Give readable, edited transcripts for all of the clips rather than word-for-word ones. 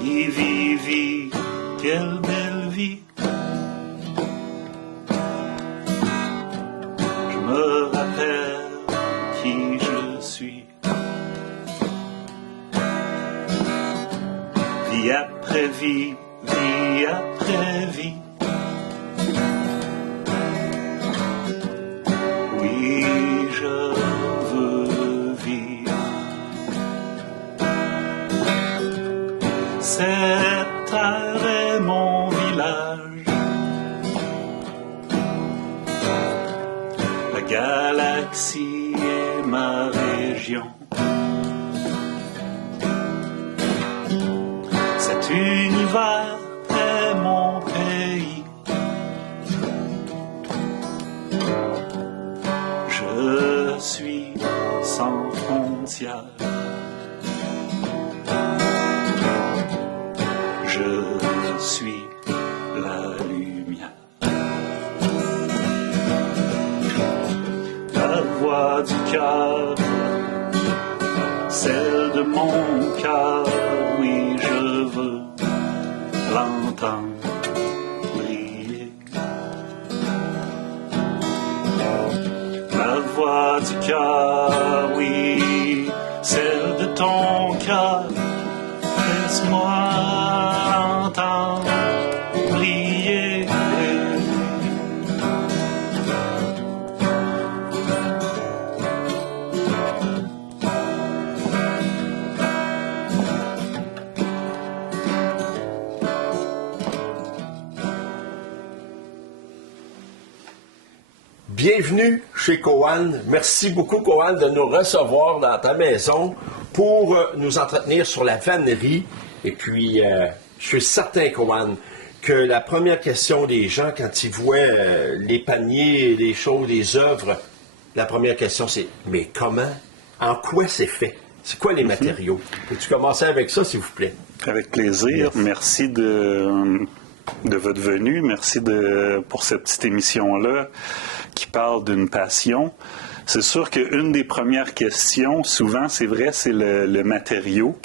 Vie, quelle belle vie. Je me rappelle qui je suis. Vie après vie, vie après vie. Oui, je veux vivre. Cette terre est mon village. La galaxie est ma région. Cet univers est mon pays. Je suis sans frontières. Je suis la lumière. La voix du cœur, celle de mon cœur, oui, je veux l'entendre briller. La voix du cœur, oui, celle de ton cœur, laisse-moi l'entendre briller. Bienvenue chez Coan. Merci beaucoup, Coan, de nous recevoir dans ta maison pour nous entretenir sur la vannerie. Et puis, je suis certain, Coan, que la première question des gens, quand ils voient les paniers, les choses, les œuvres, la première question, c'est « Mais comment? En quoi c'est fait? C'est quoi les matériaux? » Peux-tu commencer avec ça, s'il vous plaît? Avec plaisir. Merci de votre venue. Merci pour cette petite émission-là qui parle d'une passion. C'est sûr qu'une des premières questions, souvent, c'est vrai, c'est le matériau.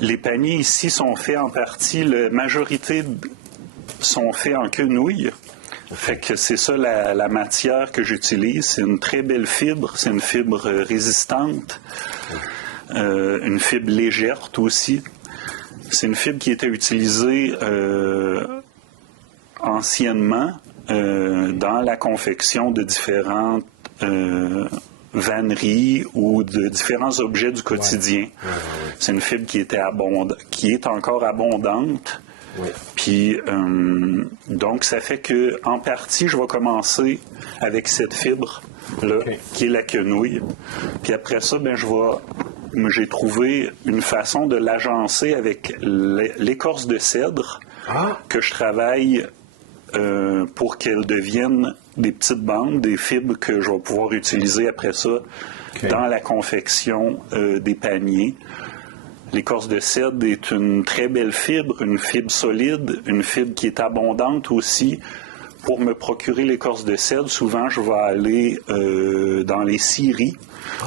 Les paniers ici sont faits en partie, la majorité sont faits en quenouille. Fait que c'est ça la matière que j'utilise. C'est une très belle fibre, c'est une fibre résistante, une fibre légère aussi. C'est une fibre qui était utilisée anciennement dans la confection de différentes vanneries ou de différents objets du quotidien. C'est une fibre qui est encore abondante. Puis, donc, ça fait que, en partie, je vais commencer avec cette fibre-là, qui est la quenouille. Puis après ça, j'ai trouvé une façon de l'agencer avec l'écorce de cèdre que je travaille pour qu'elle devienne des petites bandes, des fibres que je vais pouvoir utiliser après ça dans la confection des paniers. L'écorce de cèdre est une très belle fibre, une fibre solide, une fibre qui est abondante aussi. Pour me procurer l'écorce de cèdre, souvent je vais aller dans les scieries.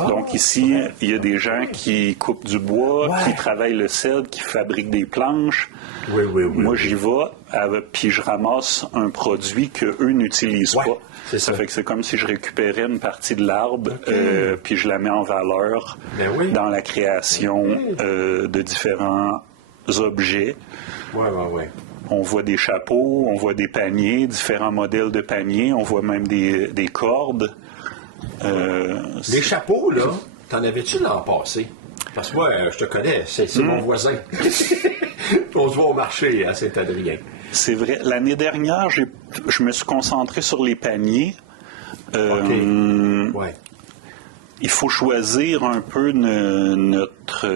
Donc ici, il y a des gens qui coupent du bois, qui travaillent le cèdre, qui fabriquent des planches. Moi, j'y vais, puis je ramasse un produit qu'eux n'utilisent pas. Ça fait que c'est comme si je récupérais une partie de l'arbre, puis je la mets en valeur dans la création de différents objets. On voit des chapeaux, on voit des paniers, différents modèles de paniers, on voit même des cordes. Les chapeaux, là, t'en avais-tu l'an passé? Parce que moi, je te connais, c'est mon voisin. On se voit au marché à Saint-Adrien. C'est vrai. L'année dernière, je me suis concentré sur les paniers. Il faut choisir un peu notre...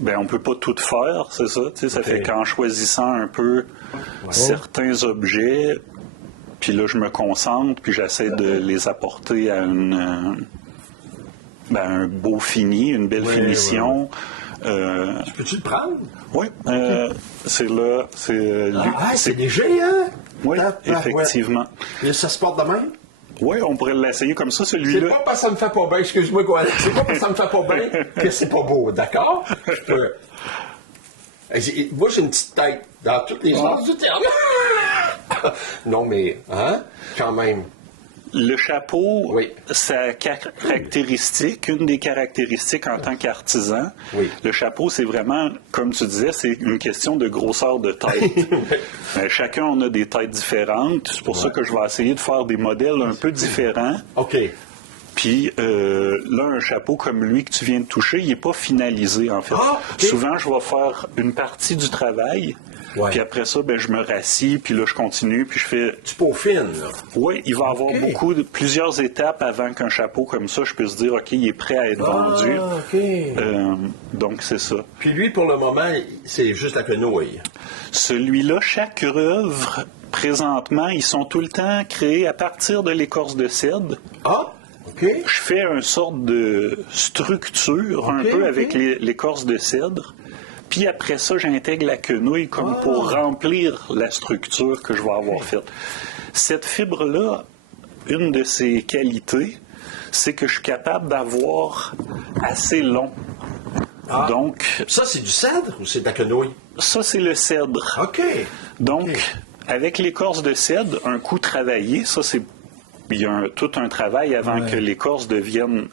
on ne peut pas tout faire, c'est ça. Ça fait qu'en choisissant un peu certains objets, puis là, je me concentre, puis j'essaie de les apporter à un beau fini, une belle finition. Peux-tu le prendre? Oui. C'est là. C'est léger, hein? Oui, effectivement. Et ça se porte de même? Oui, on pourrait l'essayer comme ça, celui-là. C'est pas parce que ça me fait pas bien, excuse-moi, quoi. C'est pas parce que ça me fait pas bien que c'est pas beau, d'accord? Moi, j'ai une petite tête dans toutes les sens du terme. Non, mais, hein, quand même. Le chapeau, Oui. sa caractéristique, une des caractéristiques en tant qu'artisan, Oui. le chapeau, c'est vraiment, comme tu disais, c'est une question de grosseur de tête. Chacun, on a des têtes différentes. C'est pour ça que je vais essayer de faire des modèles un peu différents. OK. Puis là, un chapeau comme lui que tu viens de toucher, il n'est pas finalisé, en fait. Ah, okay. Souvent, je vais faire une partie du travail, puis après ça, ben, je me rassis, puis là, je continue, puis je fais... Tu peaufines, là. Oui, il va y avoir plusieurs étapes avant qu'un chapeau comme ça, je puisse dire, OK, il est prêt à être vendu. OK. Donc, c'est ça. Puis lui, pour le moment, c'est juste la quenouille. Celui-là, chaque œuvre, présentement, ils sont tout le temps créés à partir de l'écorce de cèdre. Ah! OK. Je fais une sorte de structure un peu avec l'écorce de cèdre. Puis après ça, j'intègre la quenouille comme pour remplir la structure que je vais avoir faite. Cette fibre-là, une de ses qualités, c'est que je suis capable d'avoir assez long. Ah. Donc, ça, c'est du cèdre ou c'est de la quenouille? Ça, c'est le cèdre. OK. Donc, avec l'écorce de cèdre, un coup travaillé, ça, c'est... Il y a tout un travail avant que l'écorce devienne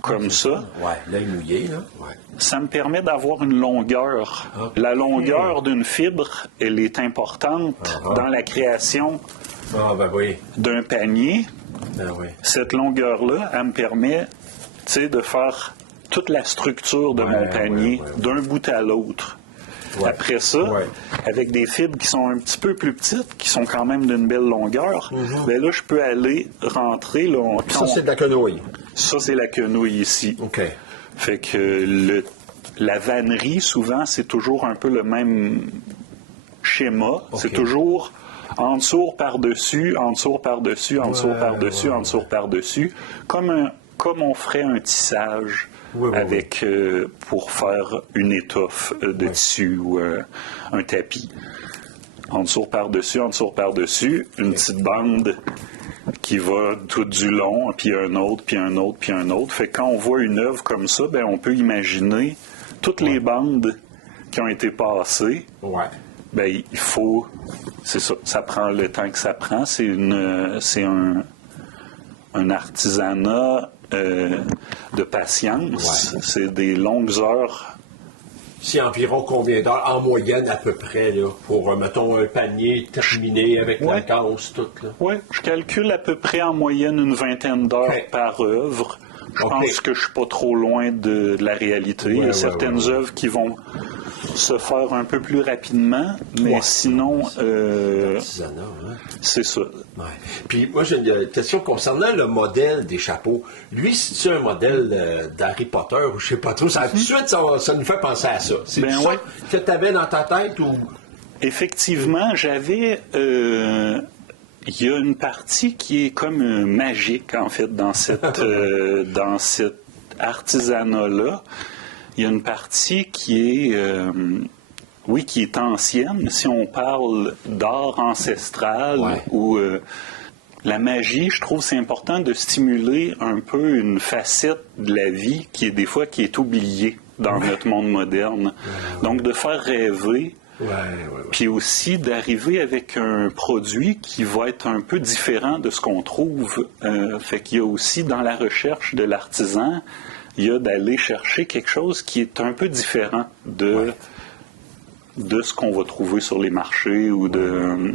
comme ça. Oui, l'œil mouillé, là. Ouais. Ça me permet d'avoir une longueur. Okay. La longueur d'une fibre, elle est importante dans la création d'un panier. Ben oui. Cette longueur-là, elle me permet, tu sais, de faire toute la structure de mon panier d'un bout à l'autre. Ouais. Après ça, avec des fibres qui sont un petit peu plus petites, qui sont quand même d'une belle longueur, ben là, je peux aller rentrer. Là, ça, c'est de la quenouille. Ça, c'est la quenouille ici. OK. Fait que la vannerie, souvent, c'est toujours un peu le même schéma. Okay. C'est toujours en dessous par-dessus, en dessous par-dessus, en dessous par-dessus, en dessous par-dessus, comme on ferait un tissage. Avec pour faire une étoffe de tissu ou un tapis. En dessous par-dessus, une petite bande qui va tout du long, puis un autre, puis un autre, puis un autre. Fait que quand on voit une œuvre comme ça, ben on peut imaginer toutes les bandes qui ont été passées. Ouais. Ben il faut, c'est ça, ça prend le temps que ça prend. C'est un artisanat de patience. C'est des longues heures. C'est environ combien d'heures, en moyenne à peu près, là, pour, mettons, un panier terminé avec la casse, tout, là? Oui, je calcule à peu près en moyenne une vingtaine d'heures par œuvre. Je pense que je suis pas trop loin de la réalité. Il y a certaines œuvres qui vont se faire un peu plus rapidement, mais sinon, c'est ça. Ouais. Puis moi, j'ai une question concernant le modèle des chapeaux. Lui, c'est-tu un modèle d'Harry Potter ou je sais pas trop? Ça, tout de suite, ça nous fait penser à ça. C'est ça que tu avais dans ta tête ou... Effectivement, j'avais... il y a une partie qui est comme magique, en fait, dans cet artisanat-là. Il y a une partie qui est, qui est ancienne. Si on parle d'art ancestral ou la magie, je trouve que c'est important de stimuler un peu une facette de la vie qui est des fois qui est oubliée dans notre monde moderne. Donc de faire rêver. Puis aussi d'arriver avec un produit qui va être un peu différent de ce qu'on trouve. Fait qu'il y a aussi dans la recherche de l'artisan, il y a d'aller chercher quelque chose qui est un peu différent de ce qu'on va trouver sur les marchés ou de...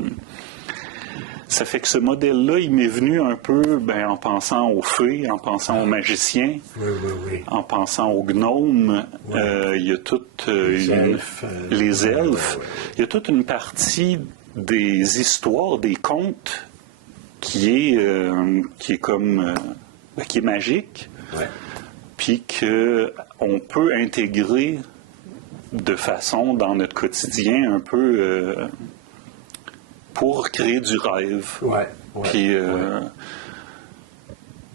Ça fait que ce modèle-là, il m'est venu un peu en pensant aux fées, en pensant aux magiciens, en pensant aux gnomes. Il y a toute les elfes. Il y a toute une partie des histoires, des contes qui est comme qui est magique. Puis qu'on peut intégrer de façon dans notre quotidien un peu pour créer du rêve. Puis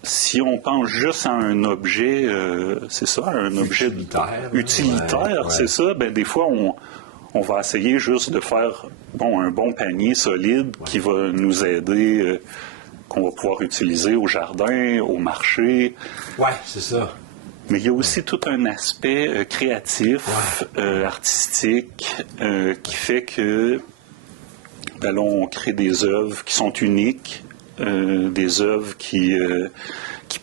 si on pense juste à un objet, c'est ça, un objet utilitaire, c'est ça, des fois on va essayer juste de faire un bon panier solide qui va nous aider, qu'on va pouvoir utiliser au jardin, au marché. C'est ça. Mais il y a aussi tout un aspect créatif, artistique, qui fait que ben là, on crée des œuvres qui sont uniques, des œuvres qui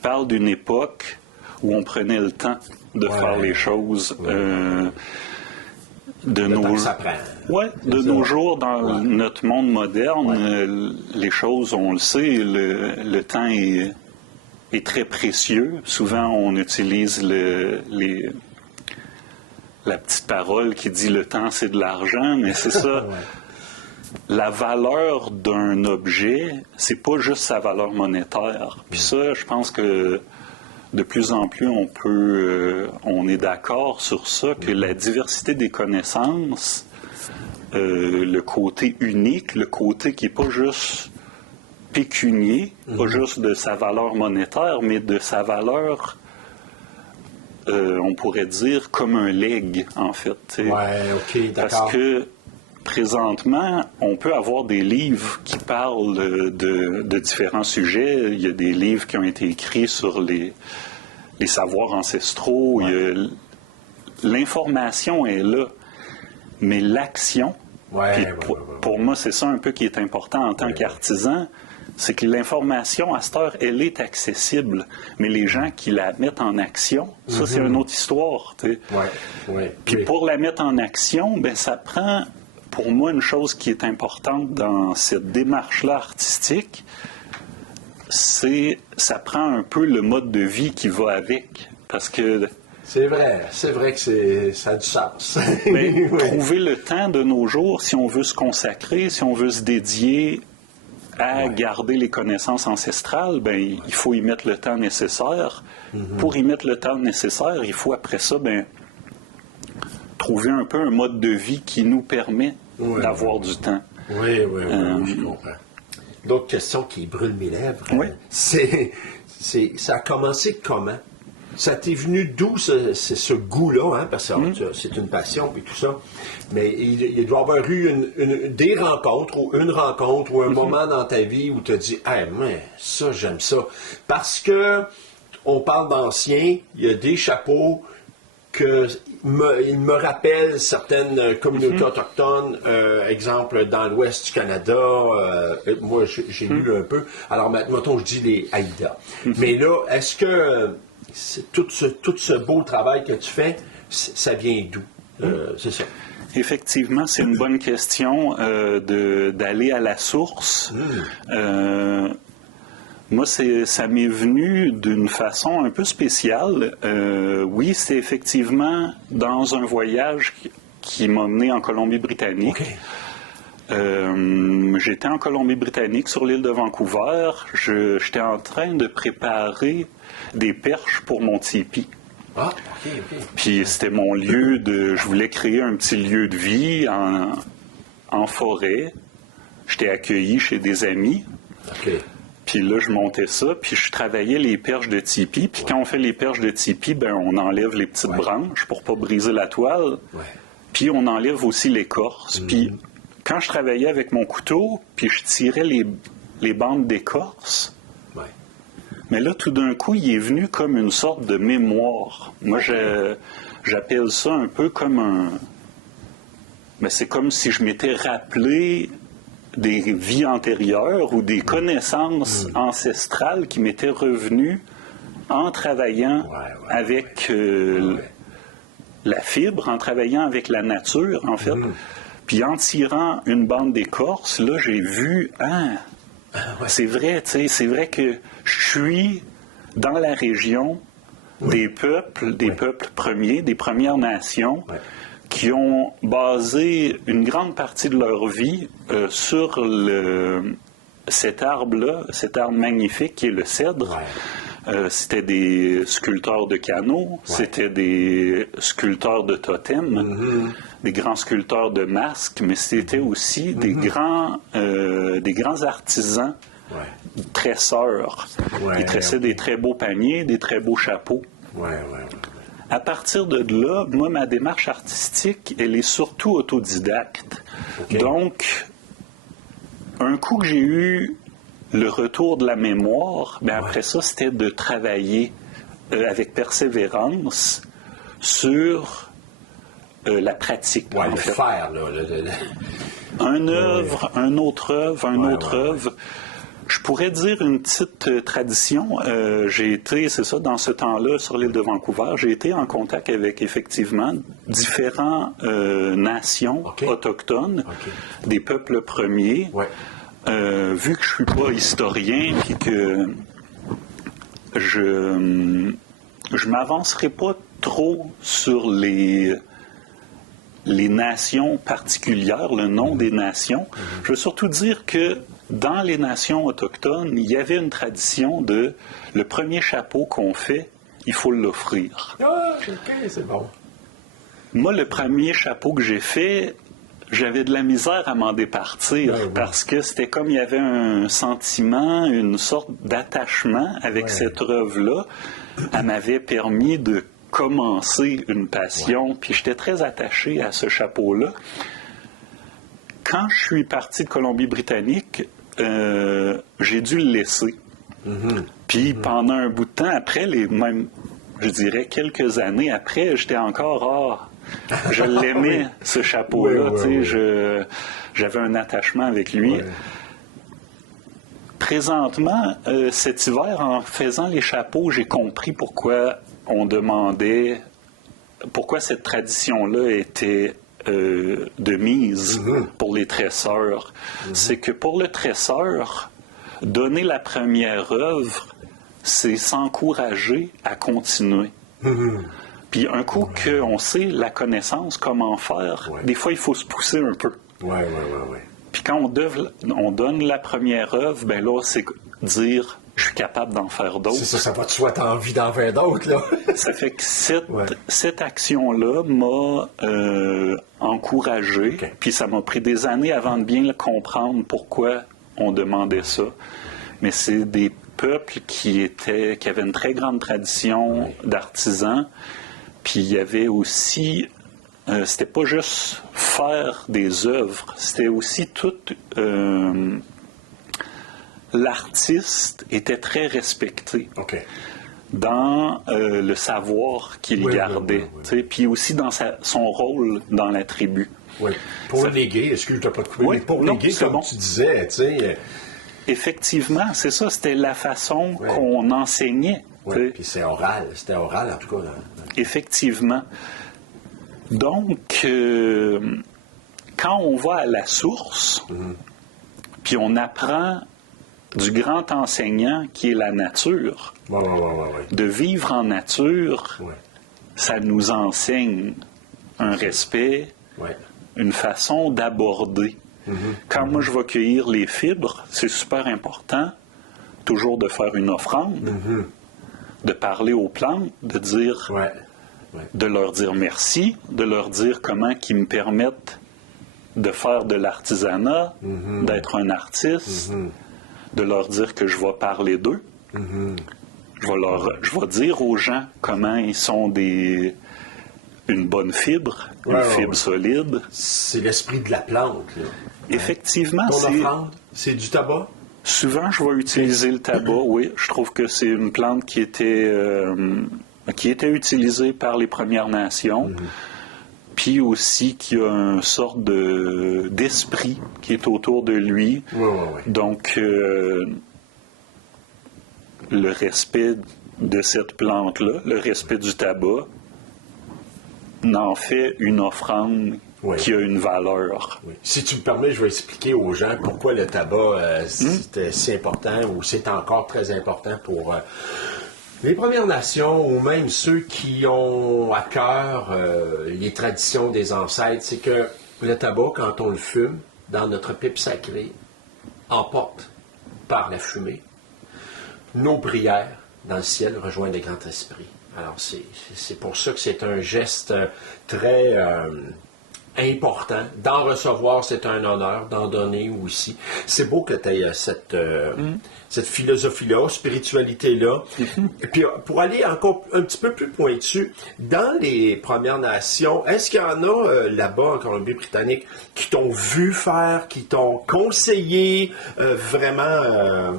parlent d'une époque où on prenait le temps de faire les choses. De nos jours, dans notre monde moderne, les choses, on le sait, le temps est très précieux. Souvent, on utilise la petite parole qui dit « le temps, c'est de l'argent », mais c'est ça. La valeur d'un objet, c'est pas juste sa valeur monétaire. Puis ça, je pense que de plus en plus, on est d'accord sur ça, que la diversité des connaissances, le côté unique, le côté qui n'est pas juste pécunier, pas juste de sa valeur monétaire, mais de sa valeur, on pourrait dire, comme un legs, en fait. OK, d'accord. Parce que présentement, on peut avoir des livres qui parlent de différents sujets. Il y a des livres qui ont été écrits sur les savoirs ancestraux. L'information est là, mais l'action, pour moi, c'est ça un peu qui est important en tant qu'artisan, c'est que l'information, à cette heure, elle est accessible, mais les gens qui la mettent en action, ça, c'est une autre histoire. Puis pour la mettre en action, ben ça prend... Pour moi, une chose qui est importante dans cette démarche-là artistique, ça prend un peu le mode de vie qui va avec. Parce que... C'est vrai que ça a du sens. Mais trouver le temps de nos jours, si on veut se consacrer, si on veut se dédier à garder les connaissances ancestrales, ben, il faut y mettre le temps nécessaire. Pour y mettre le temps nécessaire, il faut après ça, trouver un peu un mode de vie qui nous permet d'avoir du temps. Oui, je comprends. D'autres questions qui brûlent mes lèvres. Oui. Ça a commencé comment? Ça t'est venu d'où ce goût-là, hein? Parce que c'est une passion et tout ça. Mais il doit y avoir eu des rencontres ou une rencontre ou un moment dans ta vie où tu as dit « Ah, mais ça, j'aime ça. » Parce que on parle d'anciens, il y a des chapeaux il me rappelle certaines communautés autochtones, exemple dans l'ouest du Canada, moi j'ai lu un peu, alors mettons je dis les Haïda. Mais là, est-ce que tout ce beau travail que tu fais, ça vient d'où? C'est ça. Effectivement, c'est une bonne question d'aller à la source. Moi, ça m'est venu d'une façon un peu spéciale. Oui, c'est effectivement dans un voyage qui m'a mené en Colombie-Britannique. J'étais en Colombie-Britannique, sur l'île de Vancouver. J'étais en train de préparer des perches pour mon tipi. Ah, OK. Puis c'était mon lieu je voulais créer un petit lieu de vie en forêt. J'étais accueilli chez des amis. OK. Puis là, je montais ça, puis je travaillais les perches de tipi. Puis quand on fait les perches de tipi, on enlève les petites branches pour pas briser la toile. Puis on enlève aussi l'écorce. Puis quand je travaillais avec mon couteau, puis je tirais les bandes d'écorce, mais là, tout d'un coup, il est venu comme une sorte de mémoire. Moi, j'appelle ça un peu comme mais c'est comme si je m'étais rappelé des vies antérieures ou des connaissances ancestrales qui m'étaient revenues en travaillant avec la fibre, en travaillant avec la nature, en fait. Puis en tirant une bande d'écorce, là, j'ai vu, c'est vrai, tu sais, c'est vrai que je suis dans la région des peuples premiers, des Premières Nations, qui ont basé une grande partie de leur vie sur cet arbre-là, cet arbre magnifique qui est le cèdre. C'était des sculpteurs de canaux, c'était des sculpteurs de totems, des grands sculpteurs de masques, mais c'était aussi des grands artisans tresseurs. Ils tressaient des très beaux paniers, des très beaux chapeaux. À partir de là, moi, ma démarche artistique, elle est surtout autodidacte. Donc, un coup que j'ai eu le retour de la mémoire, après ça, c'était de travailler avec persévérance sur la pratique. Oui, en le fait. faire, là. Un œuvre, un autre œuvre, un autre œuvre. Je pourrais dire une petite tradition. J'ai été, c'est ça, dans ce temps-là, sur l'île de Vancouver, j'ai été en contact avec, effectivement, différentes nations autochtones, des peuples premiers. Ouais. Vu que je suis pas historien, puis que je m'avancerai pas trop sur les nations particulières, le nom des nations. Je veux surtout dire que dans les nations autochtones, il y avait une tradition de le premier chapeau qu'on fait, il faut l'offrir. Ah, OK, c'est bon. Moi, le premier chapeau que j'ai fait, j'avais de la misère à m'en départir parce que c'était comme il y avait un sentiment, une sorte d'attachement avec cette œuvre-là. Elle m'avait permis de commencer une passion, puis j'étais très attaché à ce chapeau-là. Quand je suis parti de Colombie-Britannique, j'ai dû le laisser. Puis pendant un bout de temps après, même, je dirais quelques années après, j'étais encore je l'aimais, ce chapeau-là. J'avais un attachement avec lui. Présentement, cet hiver, en faisant les chapeaux, j'ai compris pourquoi on demandait, pourquoi cette tradition-là était de mise pour les tresseurs. C'est que pour le tresseur, donner la première œuvre, c'est s'encourager à continuer. Puis un coup qu'on sait la connaissance, comment faire, des fois, il faut se pousser un peu. Puis quand on donne la première œuvre, ben là, c'est dire, je suis capable d'en faire d'autres. C'est ça, ça va de soi, t'as envie d'en faire d'autres, là. Ça fait que cette action-là m'a encouragé, puis ça m'a pris des années avant de bien comprendre pourquoi on demandait ça. Mais c'est des peuples qui avaient une très grande tradition d'artisans, puis il y avait aussi... c'était pas juste faire des œuvres, c'était aussi tout... l'artiste était très respecté dans le savoir qu'il gardait, puis aussi dans son rôle dans la tribu. Pour léguer, excuse-moi pas de couper, pour léguer, comme tu disais, tu sais... Effectivement, c'est ça, c'était la façon qu'on enseignait. Puis c'était oral en tout cas. Là. Effectivement. Donc, quand on va à la source, puis on apprend du grand enseignant qui est la nature, de vivre en nature, ça nous enseigne un respect, une façon d'aborder. Quand moi je vais cueillir les fibres, c'est super important toujours de faire une offrande, de parler aux plantes, de dire... de leur dire merci, de leur dire comment ils me permettent de faire de l'artisanat, d'être un artiste, de leur dire que je vais parler d'eux. Je vais dire aux gens comment ils sont une bonne fibre, une fibre solide. C'est l'esprit de la plante. Là. Effectivement, ton offrande, c'est du tabac? Souvent, je vais utiliser le tabac, oui. Je trouve que c'est une plante qui était utilisée par les Premières Nations, puis aussi qui a une sorte d'esprit qui est autour de lui. Donc, le respect de cette plante-là, le respect du tabac, n'en fait une offrande qui a une valeur. Si tu me permets, je vais expliquer aux gens pourquoi le tabac c'était si important ou c'est encore très important pour les Premières Nations ou même ceux qui ont à cœur les traditions des ancêtres. C'est que le tabac, quand on le fume dans notre pipe sacrée, emporte par la fumée nos prières dans le ciel rejoignent le grand esprit. Alors c'est pour ça que c'est un geste très important. D'en recevoir, c'est un honneur. D'en donner aussi. C'est beau que tu aies cette philosophie-là, spiritualité-là. Et puis, pour aller encore un petit peu plus pointu, dans les Premières Nations, est-ce qu'il y en a là-bas, en Colombie-Britannique, qui t'ont vu faire, qui t'ont conseillé vraiment...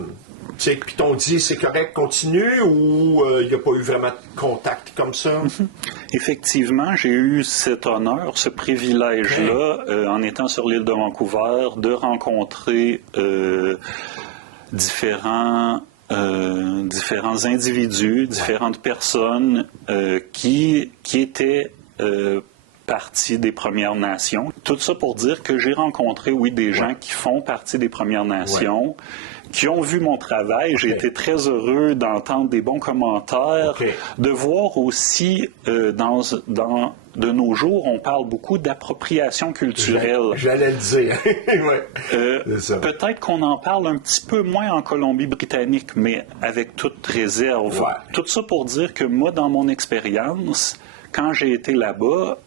sais, puis t'ont dit c'est correct, continue, ou il n'y a pas eu vraiment de contact comme ça? Effectivement, j'ai eu cet honneur, ce privilège-là, en étant sur l'île de Vancouver, de rencontrer différents individus, différentes personnes qui étaient partie des Premières Nations. Tout ça pour dire que j'ai rencontré, oui, des gens qui font partie des Premières Nations, qui ont vu mon travail. J'ai été très heureux d'entendre des bons commentaires, de voir aussi, de nos jours, on parle beaucoup d'appropriation culturelle. J'allais le dire. Peut-être qu'on en parle un petit peu moins en Colombie-Britannique, mais avec toute réserve. Tout ça pour dire que moi, dans mon expérience, quand j'ai été là-bas,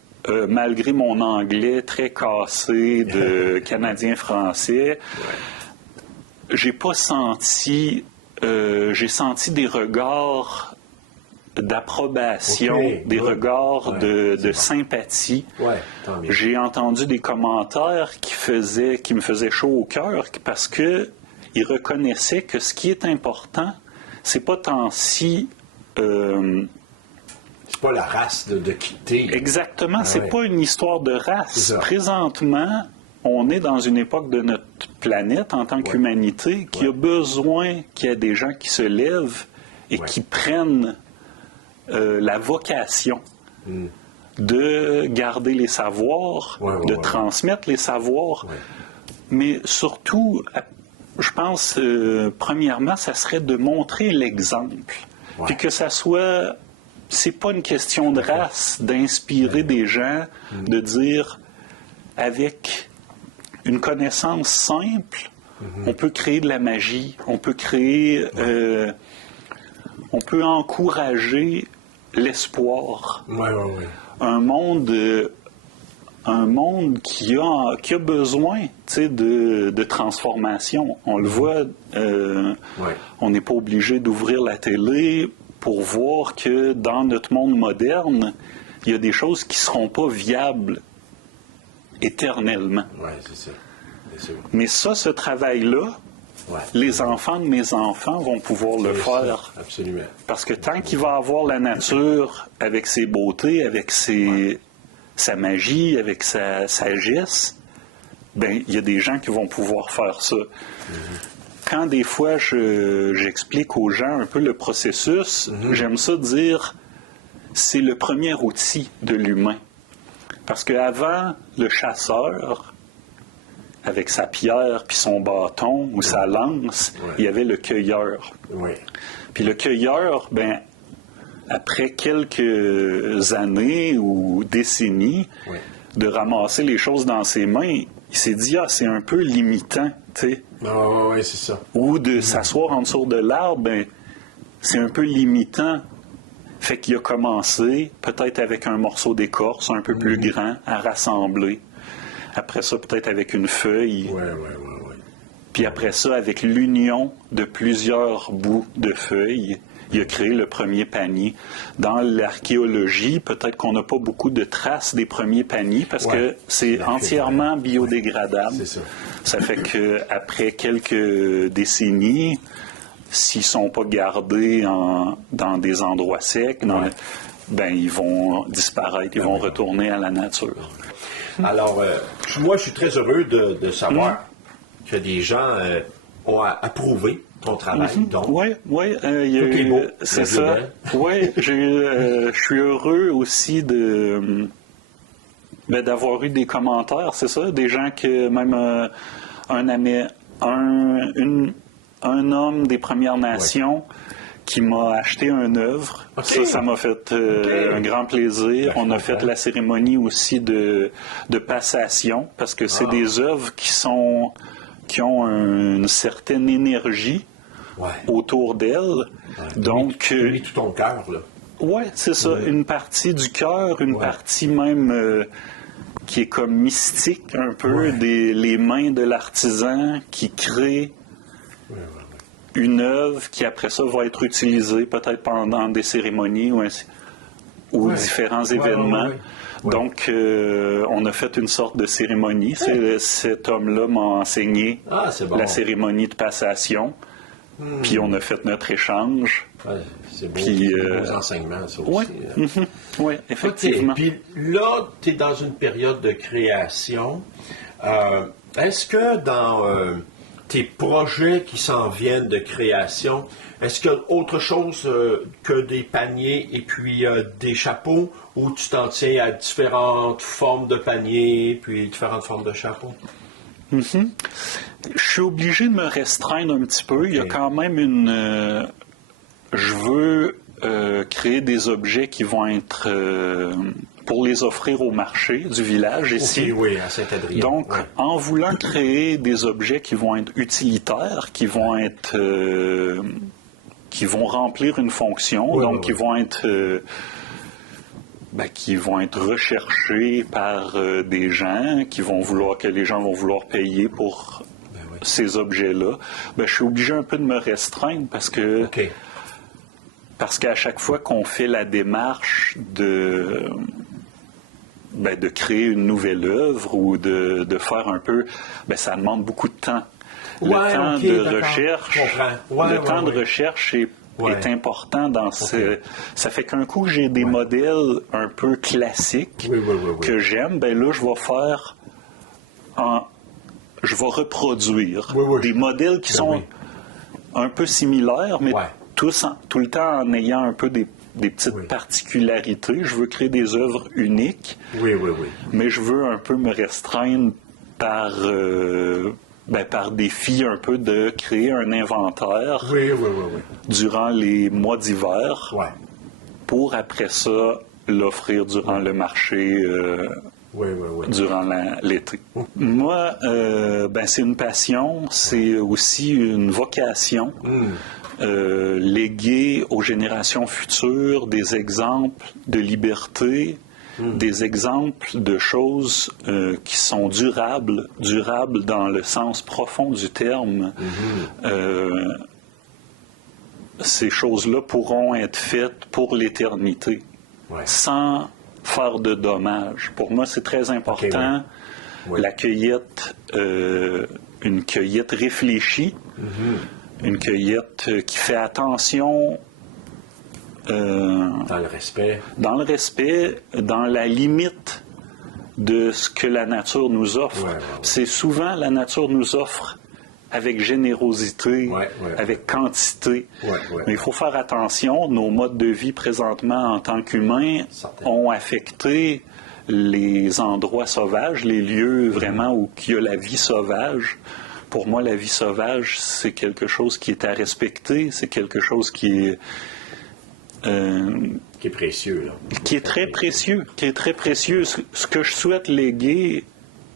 malgré mon anglais très cassé de canadien-français, j'ai pas senti... j'ai senti des regards d'approbation, des regards de sympathie. J'ai entendu des commentaires qui me faisaient chaud au cœur parce que ils reconnaissaient que ce qui est important, c'est pas tant si... c'est pas la race de quitter. Exactement, c'est pas une histoire de race. Présentement, on est dans une époque de notre planète en tant qu'humanité qui a besoin qu'il y ait des gens qui se lèvent et qui prennent la vocation de garder les savoirs, de transmettre les savoirs, mais surtout, je pense, premièrement, ça serait de montrer l'exemple, puis que ça soit... C'est pas une question de race, d'inspirer des gens, de dire, avec une connaissance simple, on peut créer de la magie, on peut créer, on peut encourager l'espoir. Un monde qui a besoin, de transformation. On le voit, on n'est pas obligé d'ouvrir la télé pour voir que dans notre monde moderne, il y a des choses qui ne seront pas viables éternellement. C'est ça. Mais ça, ce travail-là, les enfants de mes enfants vont pouvoir le faire. Absolument. Parce que tant qu'il va avoir la nature avec ses beautés, avec sa magie, avec sa sagesse, ben il y a des gens qui vont pouvoir faire ça. Quand des fois j'explique aux gens un peu le processus, j'aime ça dire c'est le premier outil de l'humain. Parce qu'avant, le chasseur, avec sa pierre puis son bâton ou sa lance, il y avait le cueilleur. Puis le cueilleur, ben après quelques années ou décennies de ramasser les choses dans ses mains, il s'est dit, c'est un peu limitant, tu sais. C'est ça. Ou de s'asseoir en dessous de l'arbre, ben, c'est un peu limitant. Fait qu'il a commencé, peut-être avec un morceau d'écorce un peu plus grand, à rassembler. Après ça, peut-être avec une feuille. Puis après ça, avec l'union de plusieurs bouts de feuilles, il a créé le premier panier. Dans l'archéologie, peut-être qu'on n'a pas beaucoup de traces des premiers paniers parce que c'est entièrement biodégradable. C'est ça. Ça fait qu'après quelques décennies, s'ils ne sont pas gardés dans des endroits secs, ben, ils vont disparaître, ils vont retourner à la nature. Alors, moi, je suis très heureux de savoir que des gens ont approuvé ton travail. C'est ça. Je suis heureux aussi d'avoir eu des commentaires, c'est ça, des gens que même un homme des Premières Nations qui m'a acheté une œuvre. Ça m'a fait un grand plaisir. On a fait la cérémonie aussi de passation parce que c'est des œuvres qui ont une certaine énergie autour d'elles. Donc, tu mis tout ton cœur, là. Oui, c'est ça. Une partie du cœur, une partie même qui est comme mystique un peu, les mains de l'artisan qui crée une œuvre qui après ça va être utilisée peut-être pendant des cérémonies ou différents événements. Donc, on a fait une sorte de cérémonie. Cet homme-là m'a enseigné la cérémonie de passation. Puis on a fait notre échange. Ouais, c'est beau, Puis, c'est des beaux enseignements, ça Oui, aussi. effectivement. OK. Puis là, tu es dans une période de création. Est-ce que dans tes projets qui s'en viennent de création, est-ce qu'il y a autre chose que des paniers et puis des chapeaux, ou tu t'en tiens à différentes formes de paniers, puis différentes formes de chapeaux? Je suis obligé de me restreindre un petit peu. Il y a quand même une... je veux créer des objets qui vont être... pour les offrir au marché du village ici. Oui, à Saint-Adrien. Donc, en voulant créer des objets qui vont être utilitaires, qui vont être... qui vont remplir une fonction, qui vont être... qui vont être recherchés par des gens que les gens vont vouloir payer pour ces objets-là, je suis obligé un peu de me restreindre parce qu'à chaque fois qu'on fait la démarche de créer une nouvelle œuvre ou de faire un peu, ça demande beaucoup de temps. Le temps de recherche est important dans ça fait qu'un coup j'ai des modèles un peu classiques que j'aime, là je vais faire je vais reproduire des modèles qui sont un peu similaires, mais tout le temps en ayant un peu des petites particularités. Je veux créer des œuvres uniques, mais je veux un peu me restreindre par défi un peu de créer un inventaire durant les mois d'hiver pour après ça l'offrir durant le marché durant l'été. Moi, c'est une passion, c'est aussi une vocation. Léguer aux générations futures des exemples de liberté, des exemples de choses qui sont durables dans le sens profond du terme. Ces choses-là pourront être faites pour l'éternité, sans faire de dommages. Pour moi, c'est très important. La cueillette, une cueillette réfléchie, une cueillette qui fait attention dans le respect, dans la limite de ce que la nature nous offre. C'est souvent la nature nous offre avec générosité, avec quantité. Mais il faut faire attention. Nos modes de vie présentement en tant qu'humains ont affecté les endroits sauvages, les lieux vraiment où il y a la vie sauvage. Pour moi, la vie sauvage, c'est quelque chose qui est à respecter, c'est quelque chose qui est précieux. Qui est très précieux. Ce que je souhaite léguer,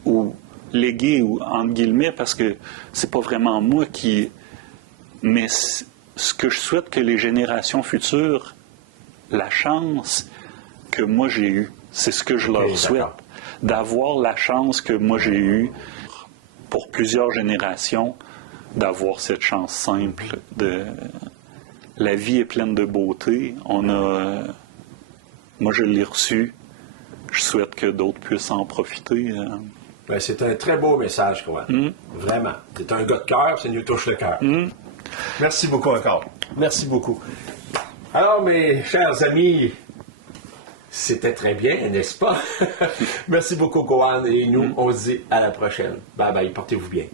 entre guillemets, parce que c'est pas vraiment moi mais ce que je souhaite que les générations futures, la chance que moi j'ai eue, c'est ce que je leur souhaite, d'avoir la chance que moi j'ai eue pour plusieurs générations, d'avoir cette chance simple de... La vie est pleine de beauté. Moi, je l'ai reçue. Je souhaite que d'autres puissent en profiter. C'est un très beau message, Coan. Vraiment. C'est un gars de cœur, ça nous touche le cœur. Merci beaucoup encore. Merci beaucoup. Alors, mes chers amis, c'était très bien, n'est-ce pas? Merci beaucoup, Coan. Et nous, on se dit à la prochaine. Bye bye, portez-vous bien.